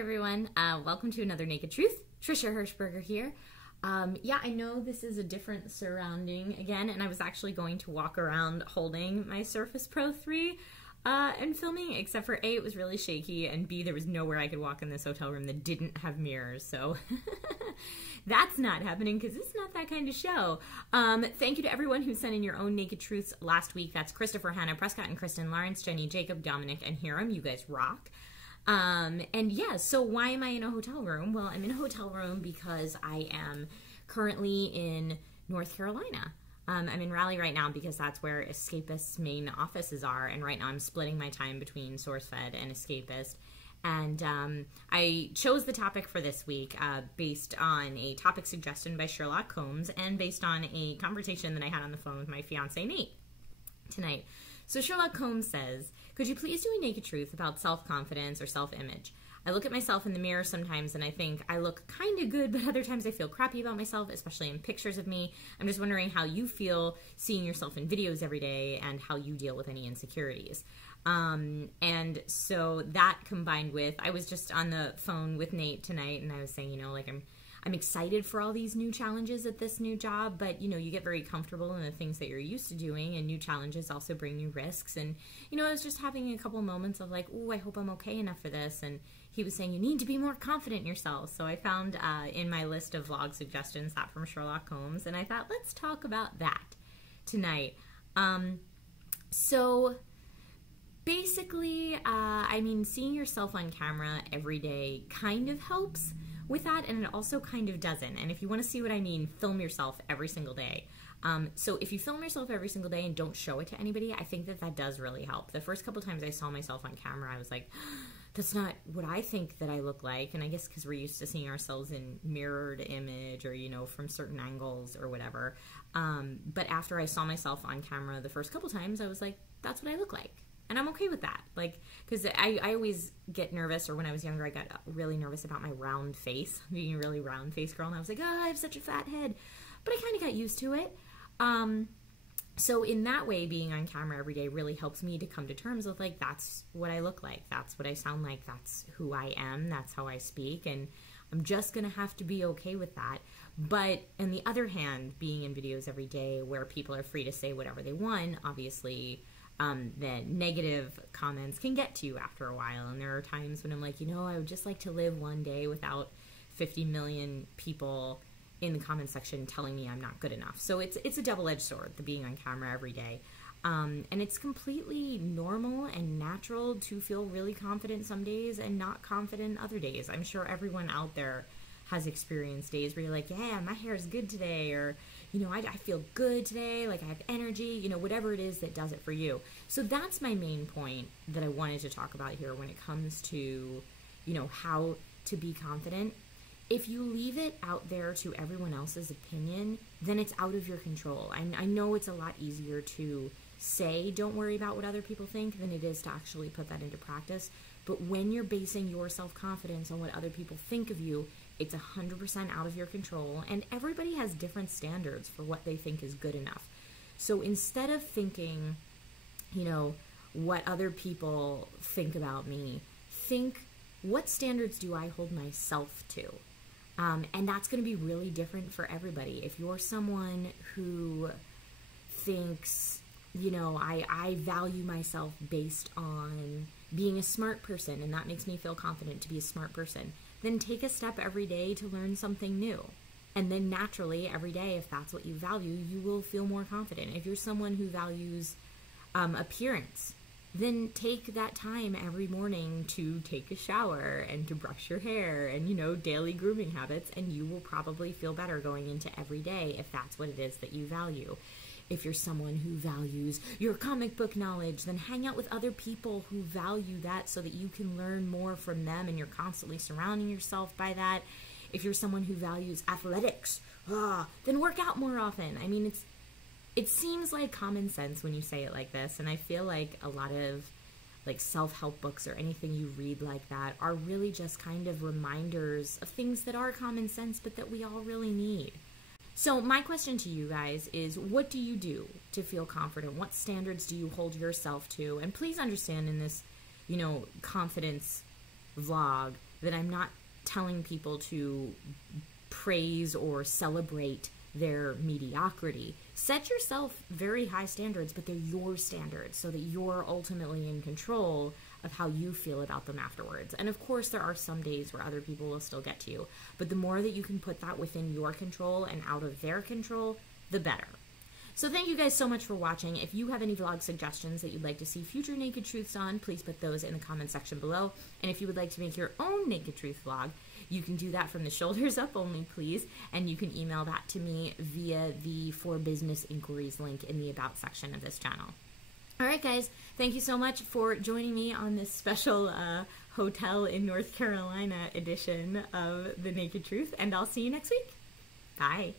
everyone. Welcome to another Naked Truth. Trisha Hershberger here. Yeah, I know this is a different surrounding again, and I was actually going to walk around holding my Surface Pro 3 and filming, except for A, it was really shaky, and B, there was nowhere I could walk in this hotel room that didn't have mirrors, so that's not happening because it's not that kind of show. Thank you to everyone who sent in your own Naked Truths last week. That's Christopher, Hannah, Prescott, and Kristen, Lawrence, Jenny, Jacob, Dominic, and Hiram. You guys rock. And yeah, so why am I in a hotel room? Well, I'm in a hotel room because I am currently in North Carolina. I'm in Raleigh right now because that's where Escapist's main offices are, and right now I'm splitting my time between SourceFed and Escapist. And I chose the topic for this week based on a topic suggestion by Sherlock Holmes and based on a conversation that I had on the phone with my fiance Nate tonight. So Sherlock Holmes says, could you please do a naked truth about self-confidence or self-image? I look at myself in the mirror sometimes and I think I look kind of good, but other times I feel crappy about myself, especially in pictures of me. I'm just wondering how you feel seeing yourself in videos every day and how you deal with any insecurities. And so that combined with, I was just on the phone with Nate tonight and I was saying, you know, like I'm excited for all these new challenges at this new job, but, you know, you get very comfortable in the things that you're used to doing, and new challenges also bring new risks. And, you know, I was just having a couple moments of like, ooh, I hope I'm okay enough for this. And he was saying, you need to be more confident in yourself. So I found in my list of vlog suggestions that from Sherlock Holmes, and I thought, let's talk about that tonight. So basically, I mean, seeing yourself on camera every day kind of helps with that, and it also kind of doesn't. And if you want to see what I mean, film yourself every single day. So if you film yourself every single day and don't show it to anybody, I think that that does really help. The first couple times I saw myself on camera, I was like, that's not what I think that I look like. And I guess because we're used to seeing ourselves in mirrored image or, you know, from certain angles or whatever. But after I saw myself on camera the first couple times, I was like, that's what I look like. And I'm okay with that, like, because I always get nervous, or when I was younger, I got really nervous about my round face, being a really round face girl, and I was like, oh, I have such a fat head, but I kind of got used to it. So in that way, being on camera every day really helps me to come to terms with, like, that's what I look like, that's what I sound like, that's who I am, that's how I speak, and I'm just going to have to be okay with that. But on the other hand, being in videos every day where people are free to say whatever they want, obviously, the negative comments can get to you after a while. And there are times when I'm like, you know, I would just like to live one day without 50 million people in the comment section telling me I'm not good enough. So it's a double-edged sword, the being on camera every day. And it's completely normal and natural to feel really confident some days and not confident other days. I'm sure everyone out there has experienced days where you're like, yeah, my hair is good today, or, you know, I feel good today, like I have energy, you know, whatever it is that does it for you. So that's my main point that I wanted to talk about here when it comes to, you know, how to be confident. If you leave it out there to everyone else's opinion, then it's out of your control. I know it's a lot easier to say, don't worry about what other people think, than it is to actually put that into practice. But when you're basing your self-confidence on what other people think of you, it's 100% out of your control, and everybody has different standards for what they think is good enough. So instead of thinking, you know, what other people think about me, think, what standards do I hold myself to? And that's going to be really different for everybody. If you're someone who thinks, you know, I value myself based on being a smart person, and that makes me feel confident to be a smart person, then take a step every day to learn something new. And then naturally, every day, if that's what you value, you will feel more confident. If you're someone who values appearance, then take that time every morning to take a shower and to brush your hair and, you know, daily grooming habits, and you will probably feel better going into every day if that's what it is that you value. If you're someone who values your comic book knowledge, then hang out with other people who value that so that you can learn more from them, and you're constantly surrounding yourself by that. If you're someone who values athletics, then work out more often. I mean, it seems like common sense when you say it like this, and I feel like a lot of like self-help books or anything you read like that are really just kind of reminders of things that are common sense but that we all really need. So my question to you guys is, what do you do to feel confident? What standards do you hold yourself to? And please understand in this, you know, confidence vlog that I'm not telling people to praise or celebrate their mediocrity. Set yourself very high standards, but they're your standards so that you're ultimately in control of how you feel about them afterwards. And of course, there are some days where other people will still get to you, but the more that you can put that within your control and out of their control, the better. So thank you guys so much for watching. If you have any vlog suggestions that you'd like to see future Naked Truths on, please put those in the comment section below. And if you would like to make your own Naked Truth vlog, you can do that from the shoulders up only, please. And you can email that to me via the For Business Inquiries link in the About section of this channel. All right, guys, thank you so much for joining me on this special hotel in North Carolina edition of The Naked Truth, and I'll see you next week. Bye.